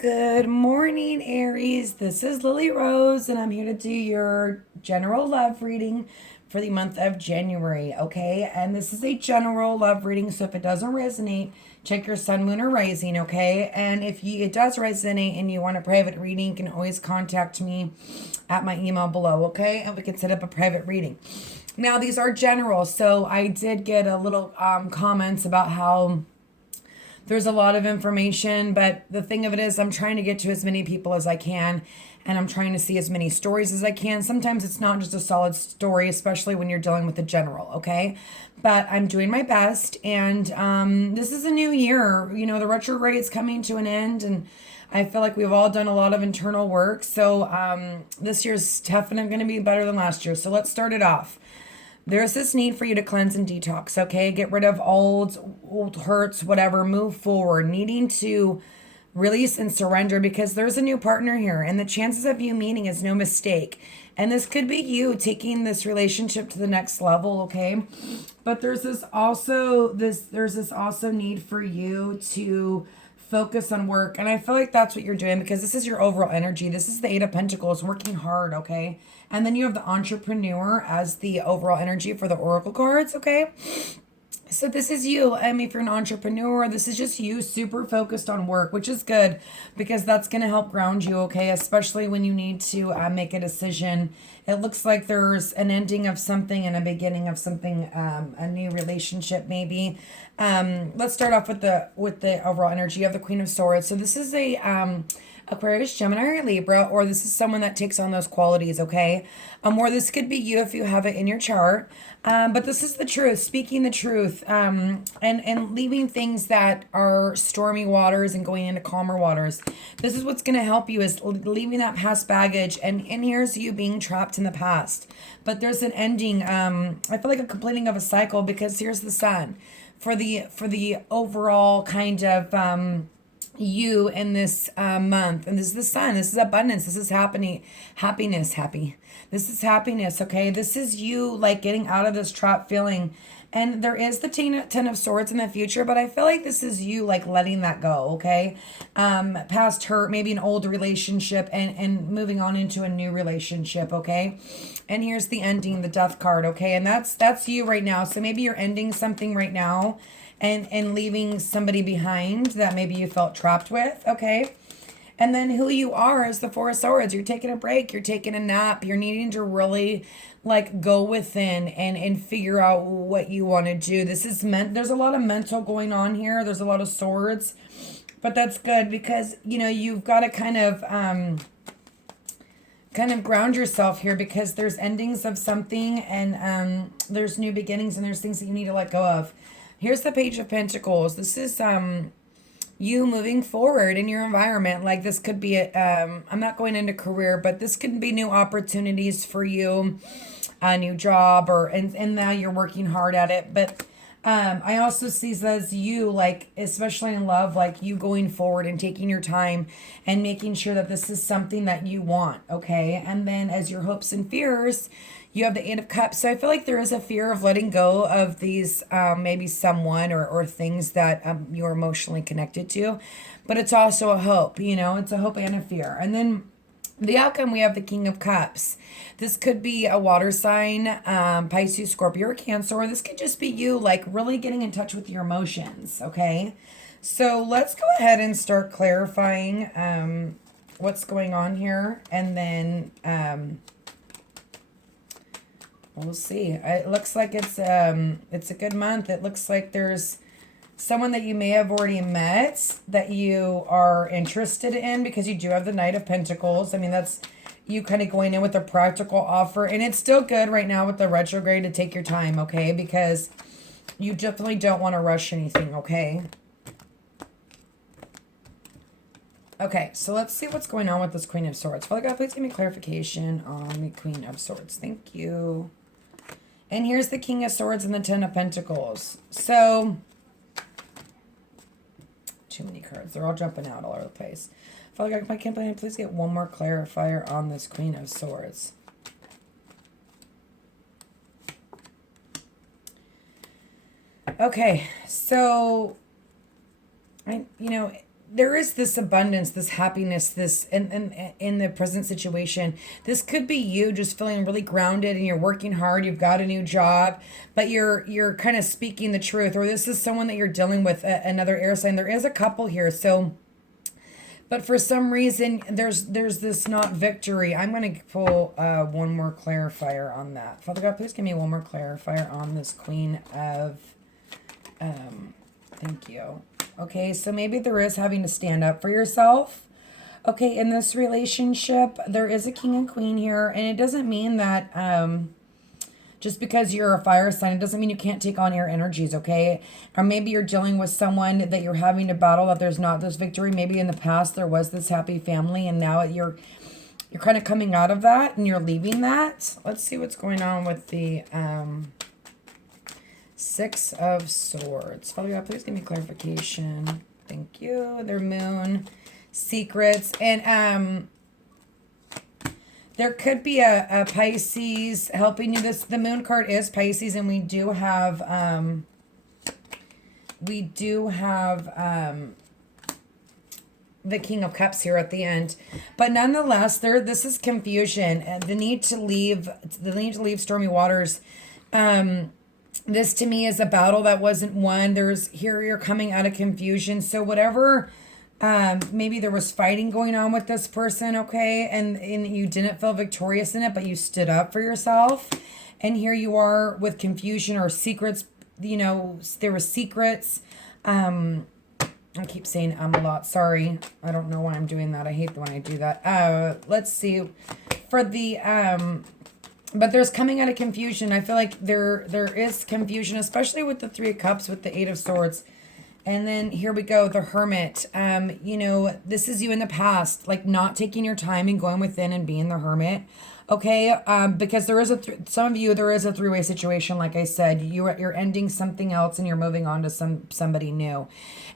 Good morning, Aries. This is Lily Rose, and I'm here to do your general love reading for the month of January, okay? And this is a general love reading, so if it doesn't resonate, check your sun, moon, or rising, okay? And if it does resonate and you want a private reading, you can always contact me at my email below, okay? And we can set up a private reading. Now, these are general, so I did get a little comments about how there's a lot of information, but the thing of it is, I'm trying to get to as many people as I can, and I'm trying to see as many stories as I can. Sometimes it's not just a solid story, especially when you're dealing with the general, okay? But I'm doing my best, and this is a new year. You know, the retrograde is coming to an end, and I feel like we've all done a lot of internal work. So this year's definitely going to be better than last year. So let's start it off. There's this need for you to cleanse and detox, okay? Get rid of old hurts, whatever, move forward, needing to release and surrender because there's a new partner here and the chances of you meeting is no mistake. And this could be you taking this relationship to the next level, okay? But there's this also need for you to focus on work. And I feel like that's what you're doing because this is your overall energy. This is the Eight of Pentacles, working hard, okay? And then you have the entrepreneur as the overall energy for the oracle cards, okay? So this is you. If you're an entrepreneur, this is just you super focused on work, which is good because that's going to help ground you, okay? Especially when you need to make a decision. It looks like there's an ending of something and a beginning of something, a new relationship maybe. Let's start off with the overall energy of the Queen of Swords. So this is a Aquarius, Gemini, or Libra, or this is someone that takes on those qualities, okay? Or this could be you if you have it in your chart. But this is the truth, speaking the truth, and leaving things that are stormy waters and going into calmer waters. This is what's going to help you is leaving that past baggage. And here's you being trapped in the past. But there's an ending. I feel like a completing of a cycle because here's the sun for the overall kind of you in this month. And this is the sun. This is abundance. This is happiness. This is happiness, okay? This is you like getting out of this trap feeling. And there is the ten of Swords in the future, but I feel like this is you like letting that go, okay? Past hurt, maybe an old relationship and moving on into a new relationship, okay? And here's the ending, the Death card, okay? And that's you right now. So maybe you're ending something right now and leaving somebody behind that maybe you felt trapped with, okay? And then who you are is the Four of Swords. You're taking a break, you're taking a nap, you're needing to really like go within and figure out what you want to do. There's a lot of mental going on here. There's a lot of swords, but that's good because, you know, you've got to kind of ground yourself here because there's endings of something and there's new beginnings and there's things that you need to let go of. Here's the Page of Pentacles. This is you moving forward in your environment. Like this could be I'm not going into career, but this could be new opportunities for you, a new job, and now you're working hard at it. But I also see this as you, like, especially in love, like you going forward and taking your time and making sure that this is something that you want, okay? And then as your hopes and fears, you have the Eight of Cups. So I feel like there is a fear of letting go of these maybe someone or things that you're emotionally connected to. But it's also a hope, you know, it's a hope and a fear. And then the outcome, we have the King of Cups. This could be a water sign, Pisces, Scorpio, or Cancer, or this could just be you like really getting in touch with your emotions, okay? So let's go ahead and start clarifying what's going on here. And then we'll see. It looks like it's a good month. It looks like there's someone that you may have already met that you are interested in because you do have the Knight of Pentacles. I mean, that's you kind of going in with a practical offer. And it's still good right now with the retrograde to take your time, okay? Because you definitely don't want to rush anything, okay? Okay, so let's see what's going on with this Queen of Swords. Father God, please give me clarification on the Queen of Swords. Thank you. And here's the King of Swords and the Ten of Pentacles. So, too many cards. They're all jumping out all over the place. Father God, if I can please get one more clarifier on this Queen of Swords. Okay, so, you know, there is this abundance, this happiness, this in the present situation. This could be you just feeling really grounded and you're working hard, you've got a new job, but you're kind of speaking the truth, or this is someone that you're dealing with, another air sign. There is a couple here, so but for some reason there's this not victory. I'm going to pull one more clarifier on that. Father God, please give me one more clarifier on this Queen of thank you. Okay, so maybe there is having to stand up for yourself. Okay, in this relationship, there is a king and queen here, and it doesn't mean that just because you're a fire sign, it doesn't mean you can't take on air energies, okay? Or maybe you're dealing with someone that you're having to battle, that there's not this victory. Maybe in the past there was this happy family, and now you're kind of coming out of that, and you're leaving that. Let's see what's going on with the Six of Swords. Father God, please give me clarification. Thank you. Their moon, secrets, and there could be a Pisces helping you. The moon card is Pisces, and we do have the King of Cups here at the end. But nonetheless, this is confusion and the need to leave stormy waters. This to me is a battle that wasn't won. Here you're coming out of confusion. So whatever, maybe there was fighting going on with this person, okay? And you didn't feel victorious in it, but you stood up for yourself. And here you are with confusion or secrets. You know, there were secrets. I keep saying a lot. Sorry. I don't know why I'm doing that. I hate when I do that. Let's see. For the, but there's coming out of confusion. I feel like there is confusion, especially with the Three of Cups, with the Eight of Swords. And then here we go, the Hermit. You know, this is you in the past, like not taking your time and going within and being the Hermit. Okay, because there is some of you, there is a three-way situation. Like I said, you're ending something else and you're moving on to somebody new.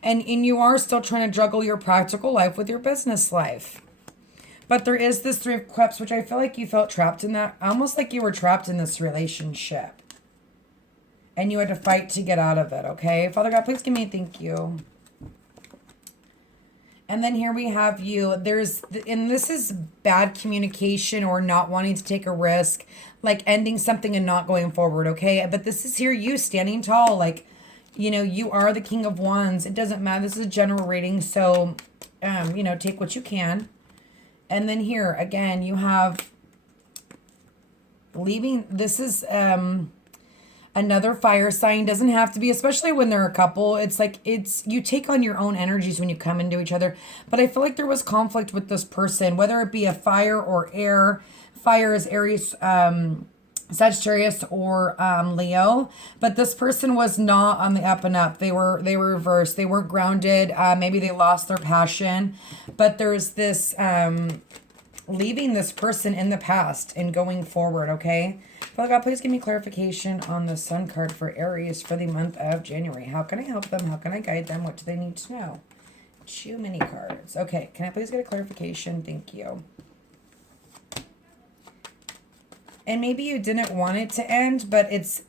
And you are still trying to juggle your practical life with your business life. But there is this Three of Cups, which I feel like you felt trapped in that. Almost like you were trapped in this relationship. And you had to fight to get out of it, okay? Father God, please give me a thank you. And then here we have you. And this is bad communication or not wanting to take a risk. Like ending something and not going forward, okay? But this is here you standing tall. Like, you know, you are the King of Wands. It doesn't matter. This is a general reading. So, you know, take what you can. And then here, again, you have leaving. This is another fire sign. Doesn't have to be, especially when they're a couple. It's like you take on your own energies when you come into each other. But I feel like there was conflict with this person, whether it be a fire or air. Fire is Aries, Sagittarius, or Leo. But this person was not on the up and up. They were reversed. They weren't grounded. Maybe they lost their passion. But there's this leaving this person in the past and going forward, okay? Father God, please give me clarification on the Sun card for Aries for the month of January. How can I help them? How can I guide them? What do they need to know? Too many cards. Okay, can I please get a clarification? Thank you. And maybe you didn't want it to end, but it's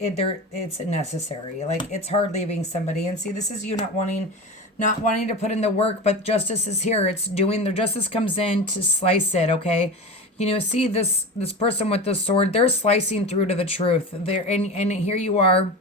necessary. Like, it's hard leaving somebody. And see, this is you not wanting to put in the work, but justice is here. The justice comes in to slice it, okay? You know, see this person with the sword, they're slicing through to the truth. And here you are.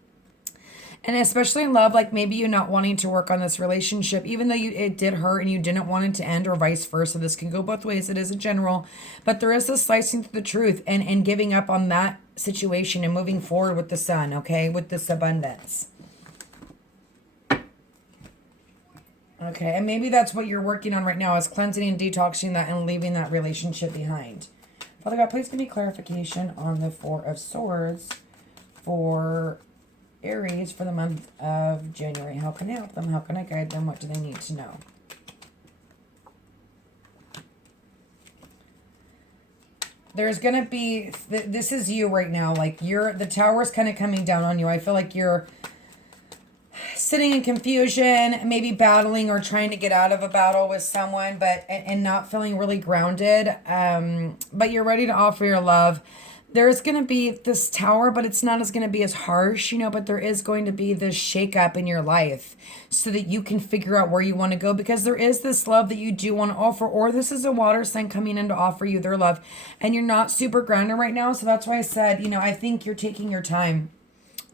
And especially in love, like maybe you not wanting to work on this relationship, even though it did hurt and you didn't want it to end, or vice versa. This can go both ways. It is a general, but there is this slicing through the truth and giving up on that situation and moving forward with the Sun, okay, with this abundance. Okay, and maybe that's what you're working on right now, is cleansing and detoxing that and leaving that relationship behind. Father God, please give me clarification on the Four of Swords for Aries for the month of January. How can I help them? How can I guide them? What do they need to know? There's going to be, this is you right now. Like the tower's kind of coming down on you. I feel like you're sitting in confusion, maybe battling or trying to get out of a battle with someone, but and not feeling really grounded. But you're ready to offer your love. there's going to be this tower, but it's not as going to be as harsh, you know, but there is going to be this shakeup in your life so that you can figure out where you want to go, because there is this love that you do want to offer, or this is a water sign coming in to offer you their love, and you're not super grounded right now. So that's why I said, you know, I think you're taking your time.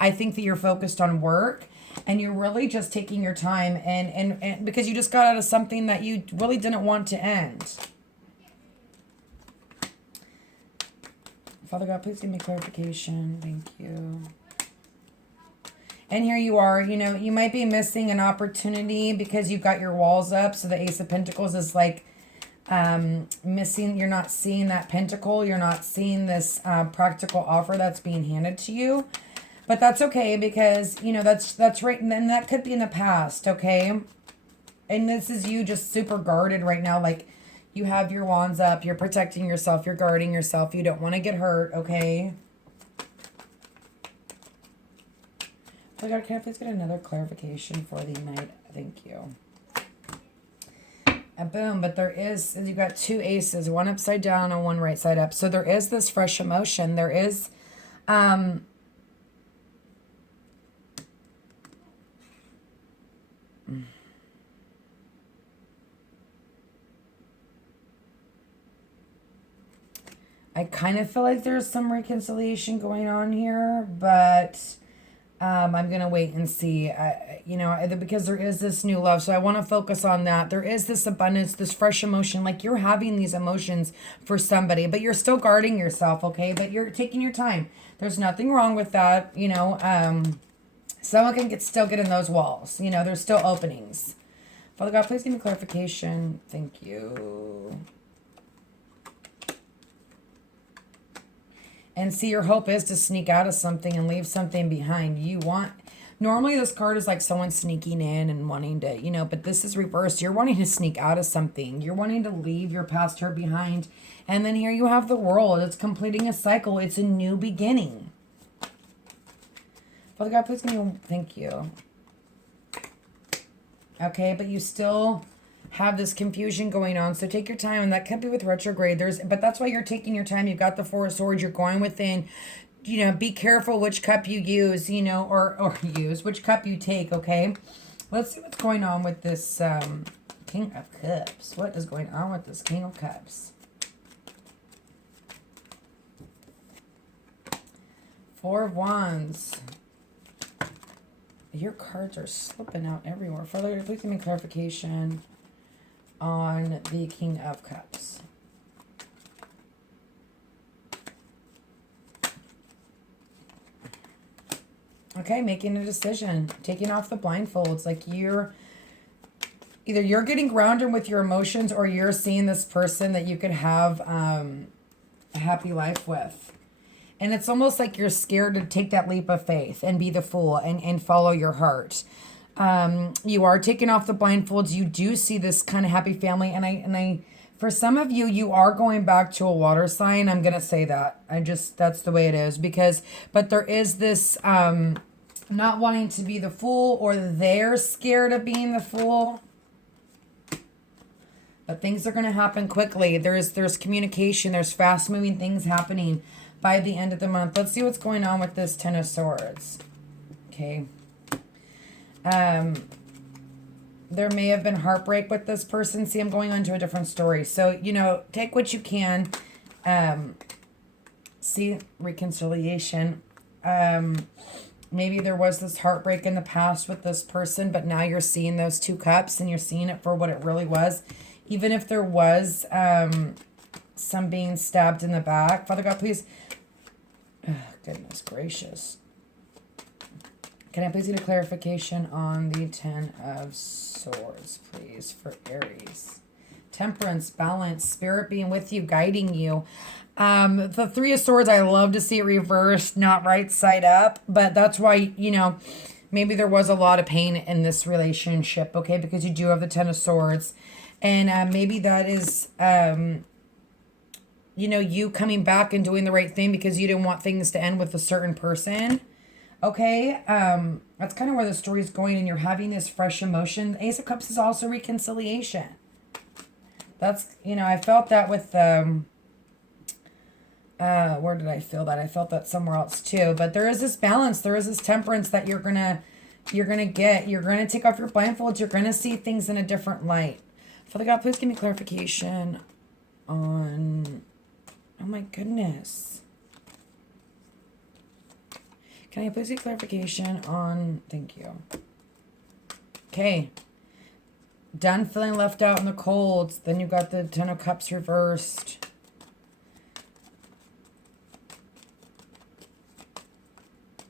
I think that you're focused on work, and you're really just taking your time and because you just got out of something that you really didn't want to end. Father God, please give me clarification. Thank you. And here you are, you know, you might be missing an opportunity because you've got your walls up. So the Ace of Pentacles is like missing. You're not seeing that pentacle. You're not seeing this practical offer that's being handed to you. But that's okay, because, you know, that's right. And then that could be in the past, okay? And this is you just super guarded right now. Like, you have your wands up. You're protecting yourself. You're guarding yourself. You don't want to get hurt, okay? Oh God, can I please get another clarification for the night? Thank you. And boom, but there is, you've got two aces, one upside down and one right side up. So there is this fresh emotion. There is, I kind of feel like there's some reconciliation going on here, but I'm going to wait and see, you know, because there is this new love. So I want to focus on that. There is this abundance, this fresh emotion, like you're having these emotions for somebody, but you're still guarding yourself, okay? But you're taking your time. There's nothing wrong with that, you know. Someone can still get in those walls. You know, there's still openings. Father God, please give me clarification. Thank you. And see, your hope is to sneak out of something and leave something behind. Normally this card is like someone sneaking in and wanting to, you know, but this is reversed. You're wanting to sneak out of something. You're wanting to leave your past hurt behind. And then here you have the World. It's completing a cycle. It's a new beginning. Father God, please give me, thank you. Okay, but you still have this confusion going on, so take your time, and that could be with retrograde. But that's why you're taking your time. You've got the Four of Swords. You're going within. You know, be careful which cup you use. You know, or use which cup you take. Okay, let's see what's going on with this King of Cups. What is going on with this King of Cups? Four of Wands. Your cards are slipping out everywhere. Further, please give me clarification on the King of Cups. Okay, making a decision. Taking off the blindfolds. Like either you're getting grounded with your emotions, or you're seeing this person that you could have a happy life with. And it's almost like you're scared to take that leap of faith and be the fool and follow your heart. You are taking off the blindfolds. You do see this kind of happy family. And I, for some of you, you are going back to a water sign. I'm going to say that. That's the way it is, but there is this, not wanting to be the fool, or they're scared of being the fool. But things are going to happen quickly. There's communication. There's fast moving things happening by the end of the month. Let's see what's going on with this Ten of Swords. Okay. There may have been heartbreak with this person. See, I'm going on to a different story. So, you know, take what you can. See, reconciliation. Maybe there was this heartbreak in the past with this person, but now you're seeing those two cups and you're seeing it for what it really was. Even if there was some being stabbed in the back. Father God, please. Oh, goodness gracious. Can I please get a clarification on the Ten of Swords, please, for Aries? Temperance, balance, spirit being with you, guiding you. The Three of Swords, I love to see it reversed, not right side up. But that's why, you know, maybe there was a lot of pain in this relationship, okay? Because you do have the Ten of Swords. And maybe that is, you know, you coming back and doing the right thing because you didn't want things to end with a certain person. Okay, that's kind of where the story's going, and you're having this fresh emotion. Ace of Cups is also reconciliation. That's, you know, I felt that with Where did I feel that? I felt that somewhere else too. But there is this balance. There is this temperance that you're gonna get. You're gonna take off your blindfolds. You're gonna see things in a different light. Father God, please give me clarification on. Oh my goodness. Can I please get clarification on? Thank you. Okay. Done feeling left out in the cold. Then you got the Ten of Cups reversed.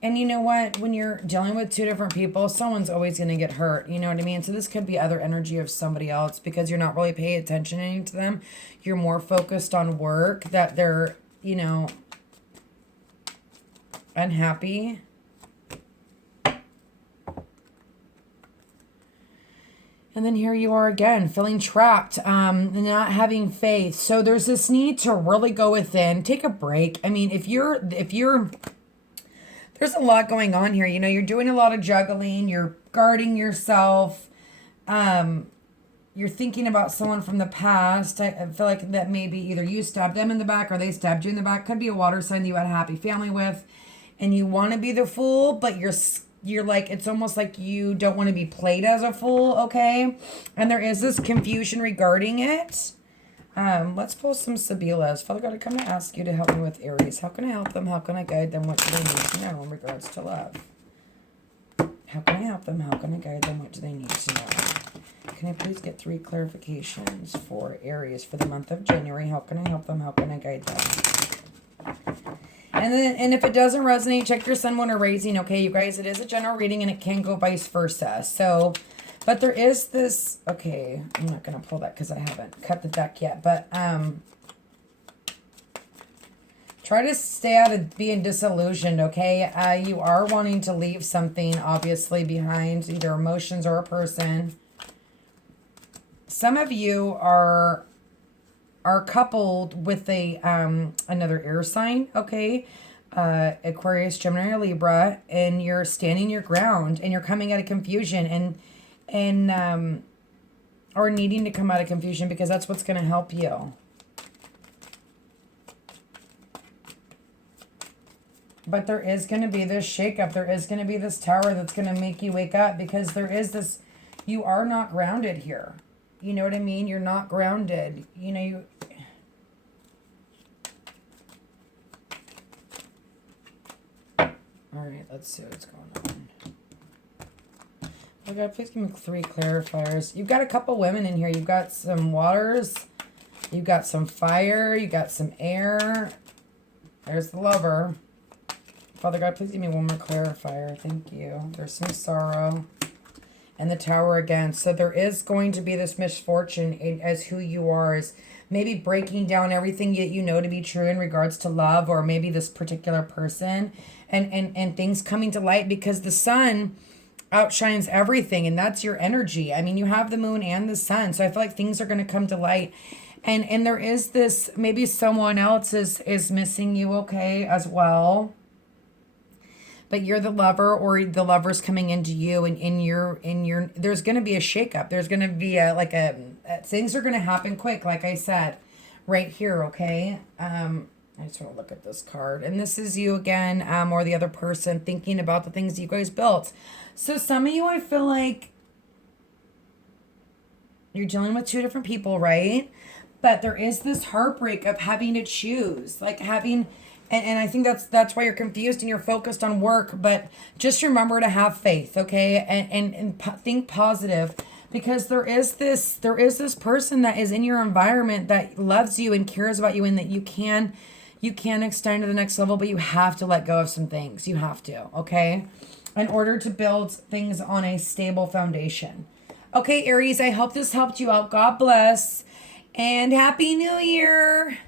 And you know what? When you're dealing with two different people, someone's always going to get hurt. You know what I mean? So this could be other energy of somebody else because you're not really paying attention to them. You're more focused on work, that they're, you know, unhappy. And then here you are again, feeling trapped, not having faith. So there's this need to really go within, take a break. I mean, if you're there's a lot going on here. You know, you're doing a lot of juggling. You're guarding yourself. You're thinking about someone from the past. I feel like that maybe either you stabbed them in the back or they stabbed you in the back. Could be a water sign that you had a happy family with. And you want to be the fool, but you're like, it's almost like you don't want to be played as a fool, okay? And there is this confusion regarding it. Let's pull some Sibilas. Father God, I come to ask you to help me with Aries. How can I help them? How can I guide them? What do they need to know in regards to love? How can I help them? How can I guide them? What do they need to know? Can I please get 3 clarifications for Aries for the month of January? How can I help them? How can I guide them? And if it doesn't resonate, check your sun, moon, or raising. Okay, you guys, it is a general reading and it can go vice versa. So, but there is this, okay, I'm not going to pull that because I haven't cut the deck yet, but try to stay out of being disillusioned, okay? You are wanting to leave something, obviously, behind, either emotions or a person. Some of you are coupled with a another air sign, okay? Aquarius, Gemini, or Libra, and you're standing your ground and you're coming out of confusion and or needing to come out of confusion because that's what's going to help you. But there is going to be this shakeup. There is going to be this tower that's going to make you wake up because there is this, you are not grounded here. You know what I mean? You're not grounded. You know, you... All right, let's see what's going on. Oh God, please give me 3 clarifiers. You've got a couple women in here. You've got some waters. You've got some fire. You got some air. There's the lover. Father God, please give me 1 more clarifier. Thank you. There's some sorrow. And the tower again. So there is going to be this misfortune as who you are, is maybe breaking down everything that you know to be true in regards to love, or maybe this particular person, and things coming to light because the sun outshines everything, and that's your energy. I mean, you have the moon and the sun, so I feel like things are going to come to light. And there is this, maybe someone else is missing you, okay, as well. But you're the lover, or the lover's coming into you, and in your there's going to be a shakeup. There's going to be things are going to happen quick, like I said, right here, okay? I just want to look at this card. And this is you again, or the other person thinking about the things you guys built. So some of you, I feel like you're dealing with 2 different people, right? But there is this heartbreak of having to choose, like having... And I think that's why you're confused and you're focused on work. But just remember to have faith, okay? And think positive, because there is this person that is in your environment that loves you and cares about you, and that you can extend to the next level, but you have to let go of some things. You have to, okay? In order to build things on a stable foundation. Okay, Aries, I hope this helped you out. God bless. And Happy New Year.